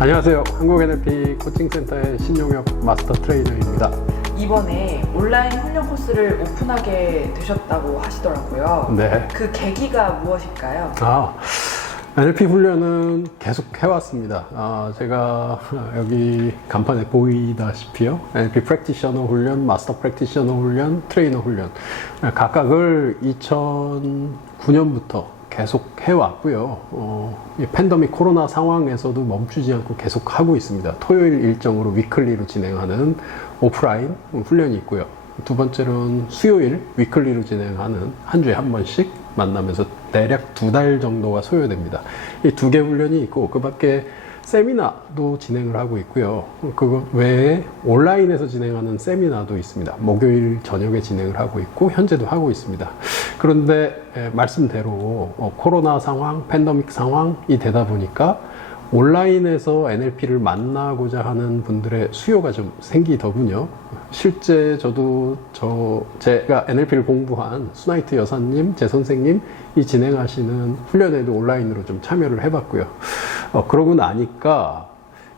안녕하세요. 한국 NLP 코칭센터의 신용엽 마스터 트레이너입니다. 이번에 온라인 훈련 코스를 오픈하게 되셨다고 하시더라고요. 네. 그 계기가 무엇일까요? NLP 훈련은 계속 해왔습니다. 제가 여기 간판에 보이다시피요. NLP 프랙티셔너 훈련, 마스터 프랙티셔너 훈련, 트레이너 훈련. 각각을 2009년부터 계속 해왔고요. 이 팬데믹 코로나 상황에서도 멈추지 않고 계속 하고 있습니다. 토요일 일정으로 위클리로 진행하는 오프라인 훈련이 있고요. 두 번째로는 수요일 위클리로 진행하는 한 주에 한 번씩 만나면서 대략 2달 정도가 소요됩니다. 이 2개 훈련이 있고 그 밖에 세미나도 진행을 하고 있고요. 그거 외에 온라인에서 진행하는 세미나도 있습니다. 목요일 저녁에 진행을 하고 있고 현재도 하고 있습니다. 그런데 말씀대로 코로나 상황, 팬데믹 상황이 되다 보니까 온라인에서 NLP를 만나고자 하는 분들의 수요가 좀 생기더군요. 실제 저도 제가 NLP를 공부한 수나이트 여사님, 제 선생님이 진행하시는 훈련에도 온라인으로 좀 참여를 해봤고요. 그러고 나니까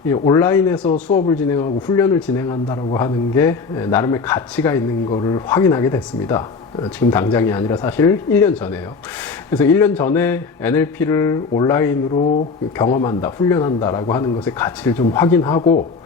이 온라인에서 수업을 진행하고 훈련을 진행한다라고 하는 게 나름의 가치가 있는 거를 확인하게 됐습니다. 지금 당장이 아니라 사실 1년 전에요. 그래서 1년 전에 NLP를 온라인으로 경험한다, 훈련한다라고 하는 것의 가치를 좀 확인하고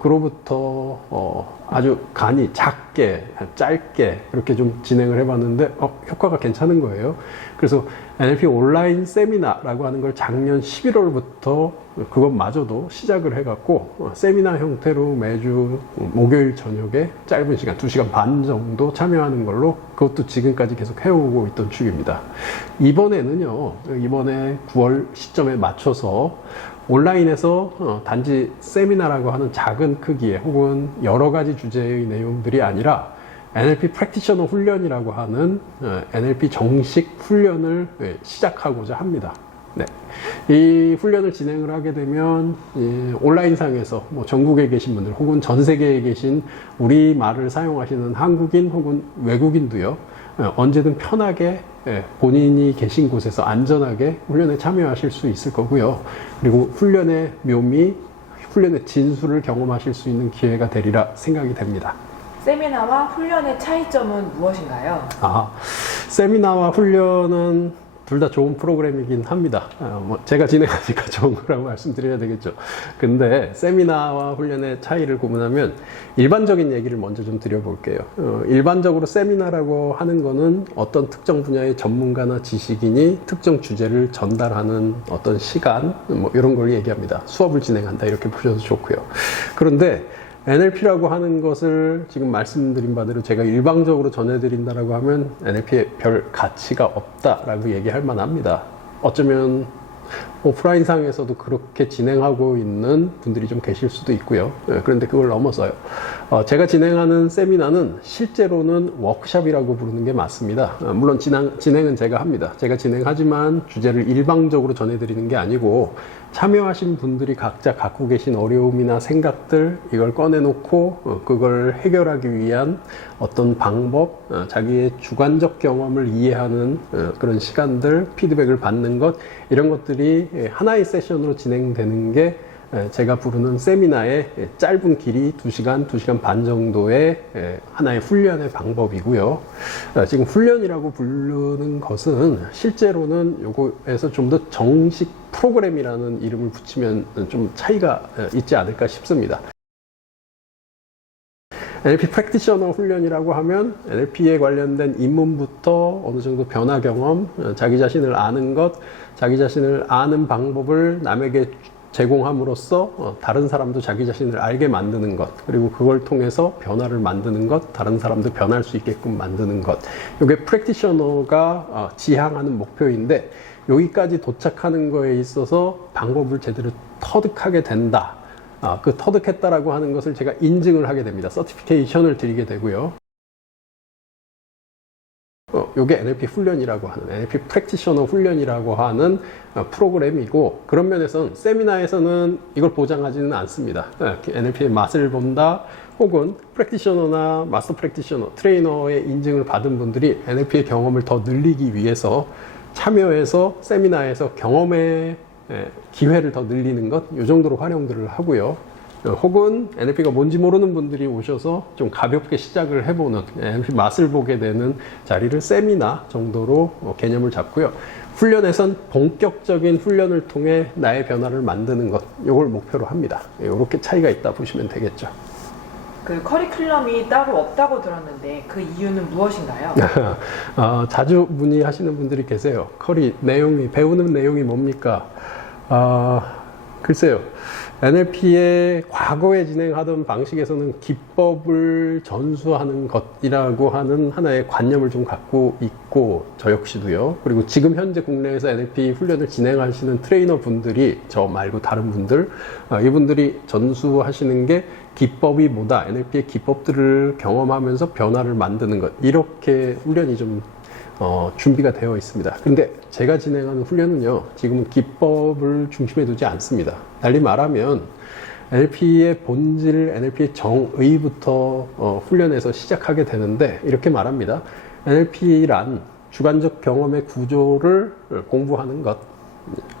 그로부터 아주 간이 작게, 짧게 그렇게 좀 진행을 해봤는데 효과가 괜찮은 거예요. 그래서 NLP 온라인 세미나라고 하는 걸 작년 11월부터 그것마저도 시작을 해갖고 세미나 형태로 매주 목요일 저녁에 짧은 시간, 2시간 반 정도 참여하는 걸로 그것도 지금까지 계속 해오고 있던 축입니다. 이번에는요, 이번에 9월 시점에 맞춰서 온라인에서 단지 세미나라고 하는 작은 크기의 혹은 여러 가지 주제의 내용들이 아니라 NLP 프랙티셔너 훈련이라고 하는 NLP 정식 훈련을 시작하고자 합니다. 네. 이 훈련을 진행을 하게 되면 온라인상에서 전국에 계신 분들 혹은 전 세계에 계신 우리말을 사용하시는 한국인 혹은 외국인도요, 언제든 편하게 본인이 계신 곳에서 안전하게 훈련에 참여하실 수 있을 거고요. 그리고 훈련의 묘미, 훈련의 진수를 경험하실 수 있는 기회가 되리라 생각이 됩니다. 세미나와 훈련의 차이점은 무엇인가요? 세미나와 훈련은 둘 다 좋은 프로그램이긴 합니다. 제가 진행하니까 좋은 거라고 말씀드려야 되겠죠. 근데 세미나와 훈련의 차이를 구분하면 일반적인 얘기를 먼저 좀 드려볼게요. 일반적으로 세미나라고 하는 거는 어떤 특정 분야의 전문가나 지식인이 특정 주제를 전달하는 어떤 시간, 이런 걸 얘기합니다. 수업을 진행한다 이렇게 보셔도 좋고요. 그런데 NLP라고 하는 것을 지금 말씀드린 바대로 제가 일방적으로 전해드린다라고 하면 NLP에 별 가치가 없다라고 얘기할 만합니다. 어쩌면 오프라인 상에서도 그렇게 진행하고 있는 분들이 좀 계실 수도 있고요. 그런데 그걸 넘어서요. 제가 진행하는 세미나는 실제로는 워크숍이라고 부르는 게 맞습니다. 물론 진행은 제가 합니다. 제가 진행하지만 주제를 일방적으로 전해드리는 게 아니고 참여하신 분들이 각자 갖고 계신 어려움이나 생각들 이걸 꺼내놓고 그걸 해결하기 위한 어떤 방법, 자기의 주관적 경험을 이해하는 그런 시간들, 피드백을 받는 것, 이런 것들이 하나의 세션으로 진행되는 게 제가 부르는 세미나의 짧은 길이 2시간, 2시간 반 정도의 하나의 훈련의 방법이고요. 지금 훈련이라고 부르는 것은 실제로는 요거에서 좀 더 정식 프로그램이라는 이름을 붙이면 좀 차이가 있지 않을까 싶습니다. NLP 프랙티셔너 훈련이라고 하면 NLP에 관련된 입문부터 어느 정도 변화 경험, 자기 자신을 아는 것, 자기 자신을 아는 방법을 남에게 제공함으로써 다른 사람도 자기 자신을 알게 만드는 것, 그리고 그걸 통해서 변화를 만드는 것, 다른 사람도 변할 수 있게끔 만드는 것, 이게 프랙티셔너가 지향하는 목표인데 여기까지 도착하는 거에 있어서 방법을 제대로 터득하게 된다. 그 터득했다라고 하는 것을 제가 인증을 하게 됩니다. 서티피케이션을 드리게 되고요. 요게 NLP 훈련이라고 하는, NLP 프랙티셔너 훈련이라고 하는 프로그램이고, 그런 면에서는 세미나에서는 이걸 보장하지는 않습니다. NLP의 맛을 본다, 혹은 프랙티셔너나 마스터 프랙티셔너, 트레이너의 인증을 받은 분들이 NLP의 경험을 더 늘리기 위해서 참여해서 세미나에서 경험의 기회를 더 늘리는 것, 이 정도로 활용들을 하고요. 혹은 NLP가 뭔지 모르는 분들이 오셔서 좀 가볍게 시작을 해보는 NLP 맛을 보게 되는 자리를 세미나 정도로 개념을 잡고요. 훈련에선 본격적인 훈련을 통해 나의 변화를 만드는 것, 이걸 목표로 합니다. 이렇게 차이가 있다 보시면 되겠죠. 그 커리큘럼이 따로 없다고 들었는데 그 이유는 무엇인가요? 자주 문의하시는 분들이 계세요. 배우는 내용이 뭡니까? 글쎄요. NLP의 과거에 진행하던 방식에서는 기법을 전수하는 것이라고 하는 하나의 관념을 좀 갖고 있고, 저 역시도요. 그리고 지금 현재 국내에서 NLP 훈련을 진행하시는 트레이너 분들이, 저 말고 다른 분들, 이분들이 전수하시는 게 기법이 뭐다, NLP의 기법들을 경험하면서 변화를 만드는 것, 이렇게 훈련이 좀 준비가 되어 있습니다. 근데 제가 진행하는 훈련은요, 지금은 기법을 중심에 두지 않습니다. 달리 말하면 NLP의 본질, NLP의 정의부터 훈련에서 시작하게 되는데, 이렇게 말합니다. NLP란 주관적 경험의 구조를 공부하는 것,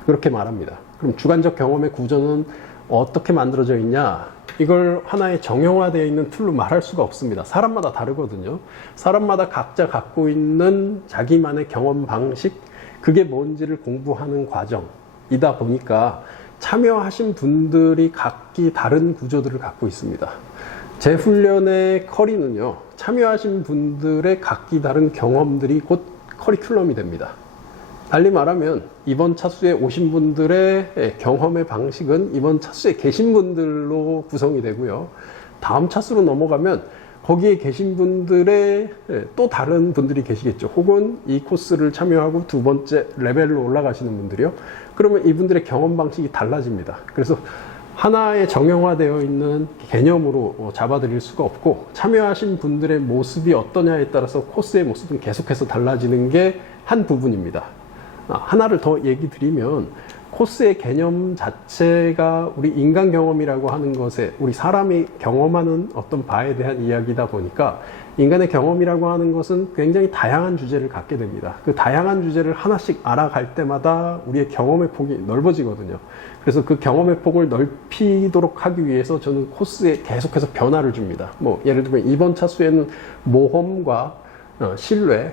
그렇게 말합니다. 그럼 주관적 경험의 구조는 어떻게 만들어져 있냐? 이걸 하나의 정형화되어 있는 툴로 말할 수가 없습니다. 사람마다 다르거든요. 사람마다 각자 갖고 있는 자기만의 경험 방식, 그게 뭔지를 공부하는 과정이다 보니까 참여하신 분들이 각기 다른 구조들을 갖고 있습니다. 제 훈련의 커리는요, 참여하신 분들의 각기 다른 경험들이 곧 커리큘럼이 됩니다. 달리 말하면 이번 차수에 오신 분들의 경험의 방식은 이번 차수에 계신 분들로 구성이 되고요. 다음 차수로 넘어가면 거기에 계신 분들의 또 다른 분들이 계시겠죠. 혹은 이 코스를 참여하고 두 번째 레벨로 올라가시는 분들이요. 그러면 이분들의 경험 방식이 달라집니다. 그래서 하나의 정형화되어 있는 개념으로 잡아드릴 수가 없고, 참여하신 분들의 모습이 어떠냐에 따라서 코스의 모습은 계속해서 달라지는 게 한 부분입니다. 하나를 더 얘기 드리면, 코스의 개념 자체가 우리 인간 경험이라고 하는 것에, 우리 사람이 경험하는 어떤 바에 대한 이야기다 보니까, 인간의 경험이라고 하는 것은 굉장히 다양한 주제를 갖게 됩니다. 그 다양한 주제를 하나씩 알아갈 때마다 우리의 경험의 폭이 넓어지거든요. 그래서 그 경험의 폭을 넓히도록 하기 위해서 저는 코스에 계속해서 변화를 줍니다. 예를 들면 이번 차수에는 모험과 신뢰,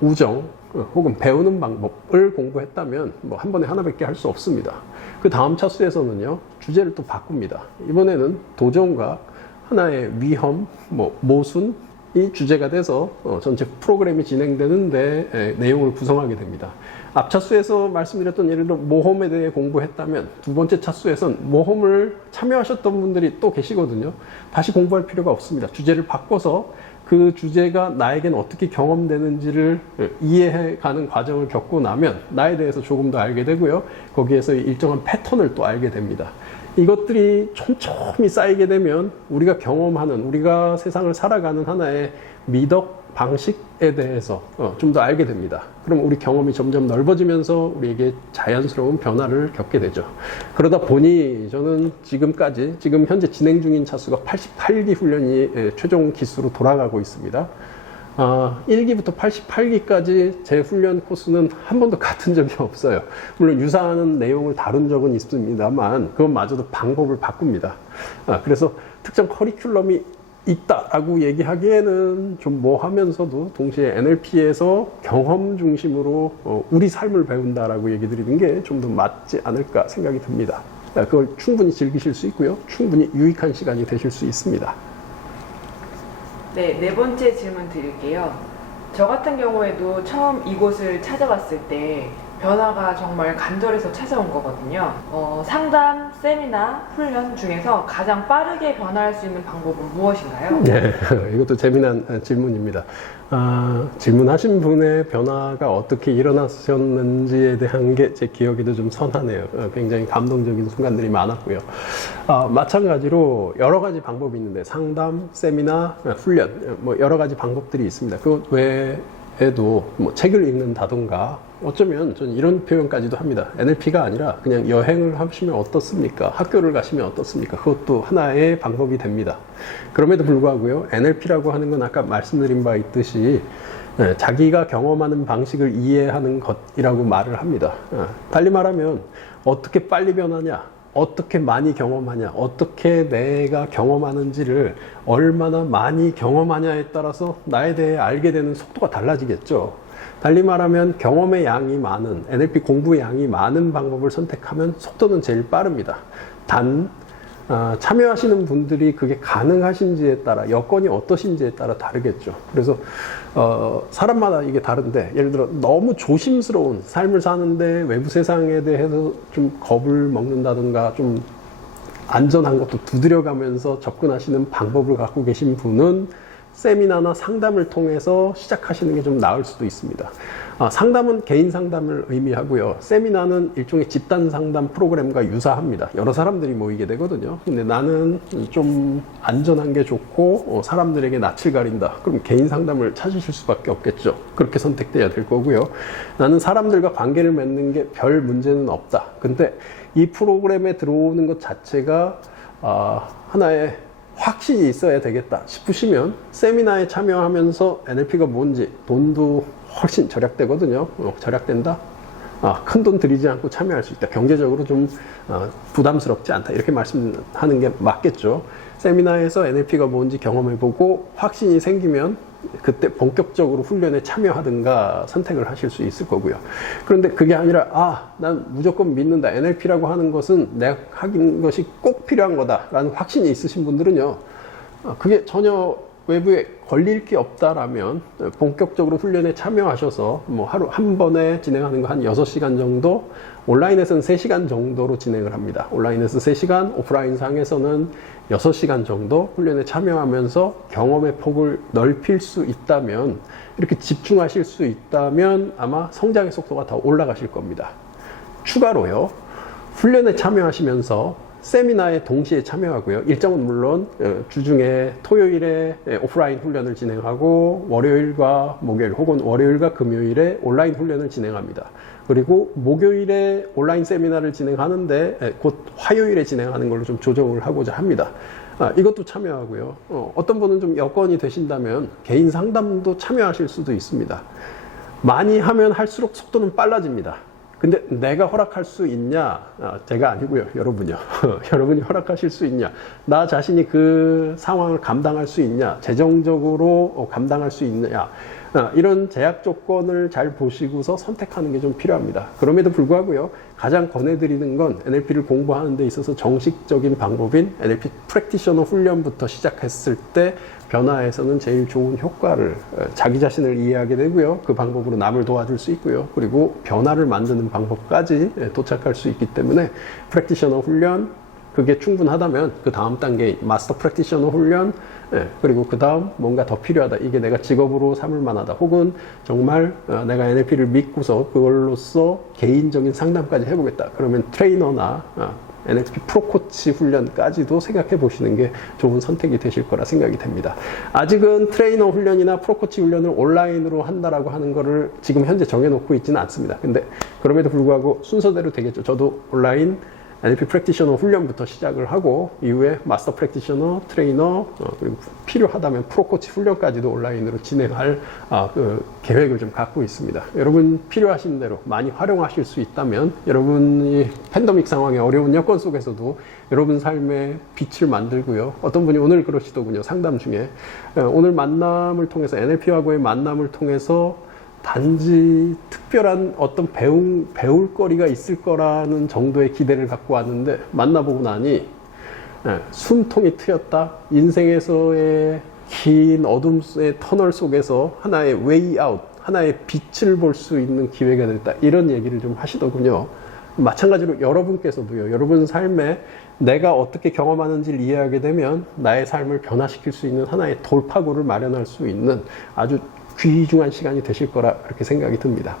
우정, 혹은 배우는 방법을 공부했다면 한 번에 하나밖에 할 수 없습니다. 그 다음 차수에서는요, 주제를 또 바꿉니다. 이번에는 도전과 하나의 위험, 모순, 이 주제가 돼서 전체 프로그램이 진행되는데 내용을 구성하게 됩니다. 앞 차수에서 말씀드렸던 예를 들어 모험에 대해 공부했다면 두 번째 차수에선 모험을 참여하셨던 분들이 또 계시거든요. 다시 공부할 필요가 없습니다. 주제를 바꿔서 그 주제가 나에겐 어떻게 경험되는지를 이해해가는 과정을 겪고 나면 나에 대해서 조금 더 알게 되고요. 거기에서 일정한 패턴을 또 알게 됩니다. 이것들이 촘촘히 쌓이게 되면 우리가 경험하는, 우리가 세상을 살아가는 하나의 미덕 방식에 대해서 좀 더 알게 됩니다. 그럼 우리 경험이 점점 넓어지면서 우리에게 자연스러운 변화를 겪게 되죠. 그러다 보니 저는 지금 현재 진행 중인 차수가 88기 훈련이 최종 기수로 돌아가고 있습니다. 1기부터 88기까지 제 훈련 코스는 한 번도 같은 적이 없어요. 물론 유사한 내용을 다룬 적은 있습니다만 그것마저도 방법을 바꿉니다. 그래서 특정 커리큘럼이 있다라고 얘기하기에는 좀 뭐하면서도 동시에 NLP에서 경험 중심으로 우리 삶을 배운다라고 얘기 드리는 게 좀 더 맞지 않을까 생각이 듭니다. 그걸 충분히 즐기실 수 있고요. 충분히 유익한 시간이 되실 수 있습니다. 네, 네 번째 질문 드릴게요. 저 같은 경우에도 처음 이곳을 찾아왔을 때 변화가 정말 간절해서 찾아온 거거든요. 상담, 세미나, 훈련 중에서 가장 빠르게 변화할 수 있는 방법은 무엇인가요? 네, 이것도 재미난 질문입니다. 질문하신 분의 변화가 어떻게 일어나셨는지에 대한 게 제 기억에도 좀 선하네요. 굉장히 감동적인 순간들이 많았고요. 마찬가지로 여러 가지 방법이 있는데 상담, 세미나, 훈련, 여러 가지 방법들이 있습니다. 그 외에도 책을 읽는다던가, 어쩌면 저는 이런 표현까지도 합니다. NLP가 아니라 그냥 여행을 하시면 어떻습니까? 학교를 가시면 어떻습니까? 그것도 하나의 방법이 됩니다. 그럼에도 불구하고요, NLP라고 하는 건 아까 말씀드린 바 있듯이 자기가 경험하는 방식을 이해하는 것이라고 말을 합니다. 달리 말하면 어떻게 빨리 변하냐, 어떻게 많이 경험하냐, 어떻게 내가 경험하는지를 얼마나 많이 경험하냐에 따라서 나에 대해 알게 되는 속도가 달라지겠죠. 달리 말하면 경험의 양이 많은, NLP 공부의 양이 많은 방법을 선택하면 속도는 제일 빠릅니다. 단 참여하시는 분들이 그게 가능하신지에 따라, 여건이 어떠신지에 따라 다르겠죠. 그래서 사람마다 이게 다른데, 예를 들어 너무 조심스러운 삶을 사는데 외부 세상에 대해서 좀 겁을 먹는다든가 좀 안전한 것도 두드려가면서 접근하시는 방법을 갖고 계신 분은 세미나나 상담을 통해서 시작하시는 게 좀 나을 수도 있습니다. 상담은 개인 상담을 의미하고요. 세미나는 일종의 집단 상담 프로그램과 유사합니다. 여러 사람들이 모이게 되거든요. 근데 나는 좀 안전한 게 좋고 사람들에게 낯을 가린다. 그럼 개인 상담을 찾으실 수밖에 없겠죠. 그렇게 선택돼야 될 거고요. 나는 사람들과 관계를 맺는 게 별 문제는 없다. 근데 이 프로그램에 들어오는 것 자체가 하나의 확신이 있어야 되겠다 싶으시면 세미나에 참여하면서 NLP가 뭔지, 돈도 훨씬 절약되거든요. 절약된다? 큰 돈 들이지 않고 참여할 수 있다. 경제적으로 좀 부담스럽지 않다. 이렇게 말씀하는 게 맞겠죠. 세미나에서 NLP가 뭔지 경험해보고 확신이 생기면 그때 본격적으로 훈련에 참여하든가 선택을 하실 수 있을 거고요. 그런데 그게 아니라 난 무조건 믿는다. NLP라고 하는 것은 내가 하는 것이 꼭 필요한 거다라는 확신이 있으신 분들은요. 그게 전혀 외부에 걸릴 게 없다라면 본격적으로 훈련에 참여하셔서 뭐 하루 한 번에 진행하는 거 한 6시간 정도, 온라인에서는 3시간 정도로 진행을 합니다. 온라인에서 3시간, 오프라인 상에서는 6시간 정도 훈련에 참여하면서 경험의 폭을 넓힐 수 있다면, 이렇게 집중하실 수 있다면 아마 성장의 속도가 더 올라가실 겁니다. 추가로요, 훈련에 참여하시면서 세미나에 동시에 참여하고요. 일정은 물론 주중에 토요일에 오프라인 훈련을 진행하고 월요일과 목요일 혹은 월요일과 금요일에 온라인 훈련을 진행합니다. 그리고 목요일에 온라인 세미나를 진행하는데 곧 화요일에 진행하는 걸로 좀 조정을 하고자 합니다. 이것도 참여하고요. 어떤 분은 좀 여건이 되신다면 개인 상담도 참여하실 수도 있습니다. 많이 하면 할수록 속도는 빨라집니다. 근데 내가 허락할 수 있냐? 제가 아니고요. 여러분이요. 여러분이 허락하실 수 있냐? 나 자신이 그 상황을 감당할 수 있냐? 재정적으로 감당할 수 있느냐? 이런 제약 조건을 잘 보시고서 선택하는 게 좀 필요합니다. 그럼에도 불구하고요, 가장 권해드리는 건 NLP를 공부하는 데 있어서 정식적인 방법인 NLP 프랙티셔너 훈련부터 시작했을 때 변화에서는 제일 좋은 효과를, 자기 자신을 이해하게 되고요, 그 방법으로 남을 도와줄 수 있고요, 그리고 변화를 만드는 방법까지 도착할 수 있기 때문에 프랙티셔너 훈련, 그게 충분하다면 그 다음 단계 마스터 프랙티셔너 훈련, 그리고 그 다음 뭔가 더 필요하다, 이게 내가 직업으로 삼을 만하다, 혹은 정말 내가 NLP를 믿고서 그걸로써 개인적인 상담까지 해보겠다, 그러면 트레이너나 NLP 프로코치 훈련까지도 생각해 보시는 게 좋은 선택이 되실 거라 생각이 됩니다. 아직은 트레이너 훈련이나 프로코치 훈련을 온라인으로 한다라고 하는 거를 지금 현재 정해놓고 있지는 않습니다. 근데 그럼에도 불구하고 순서대로 되겠죠. 저도 온라인 NLP 프랙티셔너 훈련부터 시작을 하고 이후에 마스터 프랙티셔너, 트레이너, 그리고 필요하다면 프로코치 훈련까지도 온라인으로 진행할 그 계획을 좀 갖고 있습니다. 여러분 필요하신 대로 많이 활용하실 수 있다면, 여러분이 팬데믹 상황의 어려운 여건 속에서도 여러분 삶의 빛을 만들고요. 어떤 분이 오늘 그러시더군요. 상담 중에 오늘 만남을 통해서, NLP하고의 만남을 통해서 단지 특별한 어떤 배울 거리가 있을 거라는 정도의 기대를 갖고 왔는데 만나보고 나니 숨통이 트였다. 인생에서의 긴 어둠의 터널 속에서 하나의 웨이 아웃, 하나의 빛을 볼 수 있는 기회가 됐다. 이런 얘기를 좀 하시더군요. 마찬가지로 여러분께서도요, 여러분 삶에 내가 어떻게 경험하는지를 이해하게 되면 나의 삶을 변화시킬 수 있는 하나의 돌파구를 마련할 수 있는 아주 귀중한 시간이 되실 거라 그렇게 생각이 듭니다.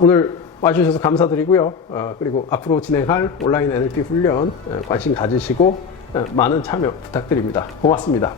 오늘 와주셔서 감사드리고요. 그리고 앞으로 진행할 온라인 NLP 훈련 관심 가지시고 많은 참여 부탁드립니다. 고맙습니다.